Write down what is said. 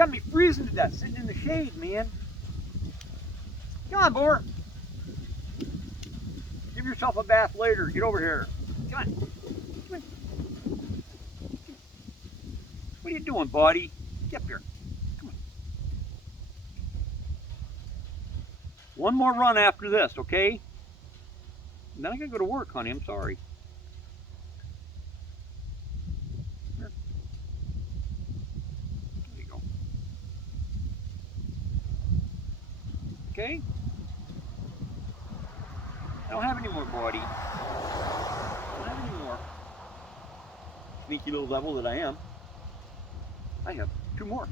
got me freezing to death sitting in the shade, man. Come on, Boar. Give yourself a bath later. Get over here. Come on. Come on. What are you doing, buddy? Get up here. Come on. One more run after this, okay? And then I gotta go to work, honey. I'm sorry. Here. There you go. Okay? I don't have any more, buddy. I don't have any more. Sneaky little devil that I am. I have 2 more.